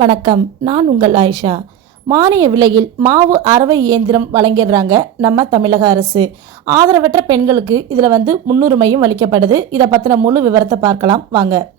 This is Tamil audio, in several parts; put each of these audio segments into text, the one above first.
வணக்கம் நான் உங்கள் ஆயிஷா. மானிய விலையில் மாவு அறவை இயந்திரம் வழங்கிடுறாங்க நம்ம தமிழக அரசு. ஆதரவற்ற பெண்களுக்கு இதில் வந்து முன்னுரிமையும் அளிக்கப்படுது. இதை பற்றின முழு விவரத்தை பார்க்கலாம். வாங்க.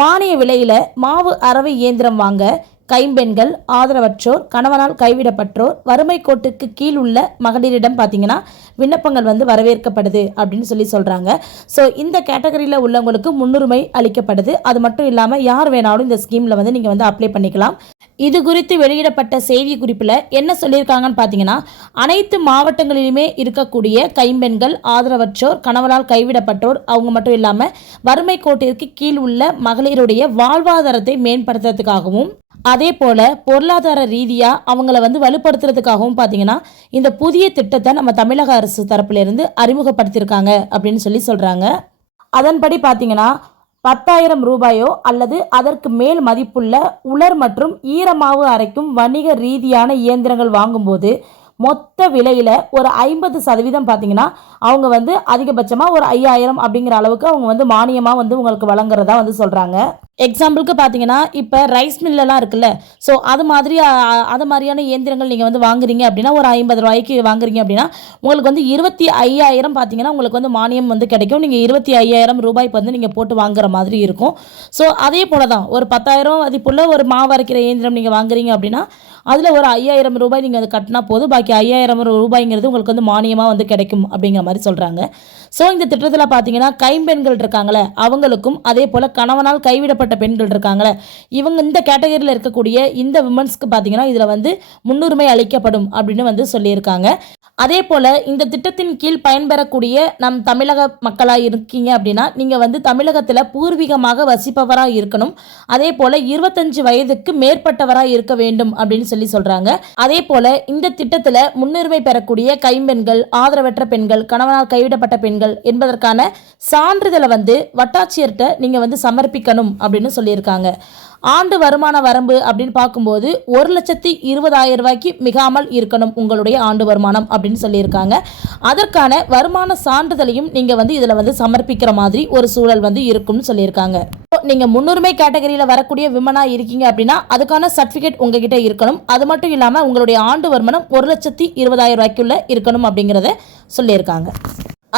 மானிய விலையில் மாவு அறவை இயந்திரம் வாங்க கைம்பெண்கள் ஆதரவற்றோர் கணவனால் கைவிடப்பட்டோர் வறுமை கோட்டுக்கு கீழ் உள்ள மகளிரிடம் பார்த்தீங்கன்னா விண்ணப்பங்கள் வந்து வரவேற்கப்படுது அப்படின்னு சொல்லி சொல்கிறாங்க ஸோ இந்த கேட்டகரியில் உள்ளவங்களுக்கு முன்னுரிமை அளிக்கப்படுது. அது மட்டும் இல்லாமல் யார் வேணாலும் இந்த ஸ்கீமில் வந்து நீங்கள் வந்து அப்ளை பண்ணிக்கலாம். இது குறித்து வெளியிடப்பட்ட செய்தி குறிப்பில் என்ன சொல்லியிருக்காங்கன்னு பார்த்தீங்கன்னா அனைத்து மாவட்டங்களிலுமே இருக்கக்கூடிய கைம்பெண்கள் ஆதரவற்றோர் கணவனால் கைவிடப்பட்டோர் அவங்க மட்டும் இல்லாமல் வறுமை கோட்டிற்கு கீழ் உள்ள மகளிருடைய வாழ்வாதாரத்தை மேம்படுத்துறதுக்காகவும் அதே போல் பொருளாதார ரீதியாக அவங்கள வந்து வலுப்படுத்துறதுக்காகவும் பார்த்தீங்கன்னா இந்த புதிய திட்டத்தை நம்ம தமிழக அரசு தரப்பிலிருந்து அறிமுகப்படுத்தியிருக்காங்க அப்படின்னு சொல்லி சொல்கிறாங்க அதன்படி பார்த்தீங்கன்னா பத்தாயிரம் ரூபாயோ அல்லது அதற்கு மேல் மதிப்புள்ள உலர் மற்றும் ஈரமாவு அரைக்கும் வணிக ரீதியான இயந்திரங்கள் வாங்கும்போது மொத்த விலையில் ஒரு ஐம்பது சதவீதம் பார்த்தீங்கன்னா அவங்க வந்து அதிகபட்சமாக ஒரு ஐயாயிரம் அப்படிங்கிற அளவுக்கு அவங்க வந்து மானியமாக வந்து உங்களுக்கு வழங்குறதா வந்து சொல்கிறாங்க எக்ஸாம்பிளுக்கு பார்த்தீங்கன்னா இப்போ ரைஸ் மில்லெல்லாம் இருக்குல்ல ஸோ அது மாதிரி அது மாதிரியான இயந்திரங்கள் நீங்கள் வந்து வாங்குறீங்க அப்படின்னா ஒரு ஐம்பது ரூபாய்க்கு வாங்குறீங்க அப்படின்னா உங்களுக்கு வந்து இருபத்தி ஐயாயிரம் பார்த்தீங்கன்னா உங்களுக்கு வந்து மானியம் வந்து கிடைக்கும். நீங்கள் இருபத்தி ஐயாயிரம் ரூபாய்க்கு வந்து நீங்கள் போட்டு வாங்குற மாதிரி இருக்கும். ஸோ அதே போல தான் ஒரு பத்தாயிரம் மதிப்புள்ள ஒரு மாவு அரைக்கிற இயந்திரம் நீங்கள் வாங்குறீங்க அப்படின்னா அதில் ஒரு ஐயாயிரம் ரூபாய் நீங்கள் அது கட்டினா போதும். பாக்கி ஐயாயிரம் ரூபாய்ங்கிறது உங்களுக்கு வந்து மானியமாக வந்து கிடைக்கும் அப்படிங்கிற மாதிரி சொல்கிறாங்க ஸோ இந்த திட்டத்தில் பார்த்தீங்கன்னா கைம்பெண்கள் இருக்காங்களே அவங்களுக்கும் அதே போல் கணவனால் கைவிடப்பட்ட பெண்கள் இருக்காங்களே இவங்க இந்த கேட்டகரியில் இருக்கக்கூடிய இந்த விமன்ஸ்க்கு பார்த்தீங்கன்னா இதில் வந்து முன்னுரிமை அளிக்கப்படும் அப்படின்னு வந்து சொல்லியிருக்காங்க. அதே போல் இந்த திட்டத்தின் கீழ் பயன்பெறக்கூடிய நம் தமிழக மக்களாக இருக்கீங்க அப்படின்னா நீங்கள் வந்து தமிழகத்தில் பூர்வீகமாக வசிப்பவராக இருக்கணும். அதே போல் இருபத்தஞ்சு வயதுக்கு மேற்பட்டவராக இருக்க வேண்டும் அப்படின்னு சொல்லி சொல்றாங்க. அதே போல இந்த திட்டத்தில் முன்னுரிமை பெறக்கூடிய கைம்பெண்கள் ஆதரவற்ற பெண்கள் கணவனால் கைவிடப்பட்ட பெண்கள் என்பதற்கான சான்றிதழை வந்து வட்டாட்சியர்கிட்ட நீங்கள் வந்து சமர்ப்பிக்கணும் அப்படின்னு சொல்லியிருக்காங்க. ஆண்டு வருமான வரம்பு அப்படின்னு பார்க்கும்போது ஒரு லட்சத்தி இருபதாயிரம் ரூபாய்க்கு மிகாமல் இருக்கணும் உங்களுடைய ஆண்டு வருமானம் அப்படின்னு சொல்லியிருக்காங்க. அதற்கான வருமான சான்றிதழையும் நீங்கள் வந்து இதில் வந்து சமர்ப்பிக்கிற மாதிரி ஒரு சூழல் வந்து இருக்கும்னு சொல்லியிருக்காங்க. நீங்கள் முன்னுரிமை கேட்டகரியில் வரக்கூடிய விமனாக இருக்கீங்க அப்படின்னா அதுக்கான சர்டிஃபிகேட் உங்ககிட்ட இருக்கணும். அது மட்டும் இல்லாமல் உங்களுடைய ஆண்டு வருமானம் ஒரு லட்சத்தி இருபதாயிரம் ரூபாய்க்குள்ள இருக்கணும் அப்படிங்கிறத சொல்லியிருக்காங்க.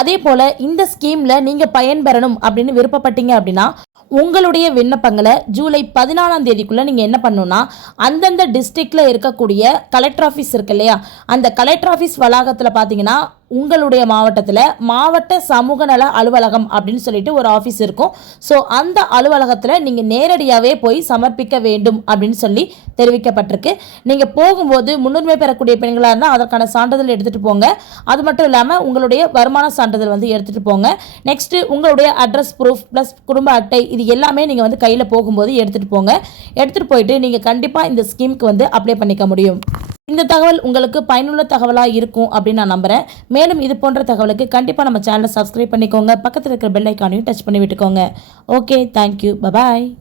அதே போல் இந்த ஸ்கீமில் நீங்கள் பயன்பெறணும் அப்படின்னு விருப்பப்பட்டீங்க அப்படின்னா உங்களுடைய விண்ணப்பங்களை ஜூலை பதினாலாம் தேதிக்குள்ளே நீங்கள் என்ன பண்ணணும்னா அந்தந்த டிஸ்ட்ரிக்டில் இருக்கக்கூடிய கலெக்டர் ஆஃபீஸ் இருக்கு இல்லையா? அந்த கலெக்டர் ஆஃபீஸ் வளாகத்தில் பார்த்தீங்கன்னா உங்களுடைய மாவட்டத்தில் மாவட்ட சமூக நல அலுவலகம் அப்படின்னு சொல்லிட்டு ஒரு ஆஃபீஸ் இருக்கும். ஸோ அந்த அலுவலகத்தில் நீங்கள் நேரடியாகவே போய் சமர்ப்பிக்க வேண்டும் அப்படின்னு சொல்லி தெரிவிக்கப்பட்டிருக்கு. நீங்கள் போகும்போது முன்னுரிமை பெறக்கூடிய பெண்களாக இருந்தால் அதற்கான சான்றிதழ் எடுத்துகிட்டு போங்க. அது மட்டும் இல்லாமல் உங்களுடைய வருமான சான்றிதழ் வந்து எடுத்துகிட்டு போங்க. நெக்ஸ்ட்டு உங்களுடைய அட்ரஸ் ப்ரூஃப் ப்ளஸ் குடும்ப அட்டை இது எல்லாமே நீங்கள் வந்து கையில் போகும்போது எடுத்துகிட்டு போங்க. எடுத்துகிட்டு போயிட்டு நீங்கள் கண்டிப்பாக இந்த ஸ்கீமுக்கு வந்து அப்ளை பண்ணிக்க முடியும். இந்த தகவல் உங்களுக்கு பயனுள்ள தகவலாக இருக்கும் அப்படின்னு நான் நம்புகிறேன் மேலும் இது போன்ற தகவலுக்கு கண்டிப்பாக நம்ம சேனலை சப்ஸ்கிரைப் பண்ணிக்கோங்க. பக்கத்தில் இருக்கிற பெல் ஐக்கானையும் டச் பண்ணி விட்டுக்கோங்க. Okay thank you bye bye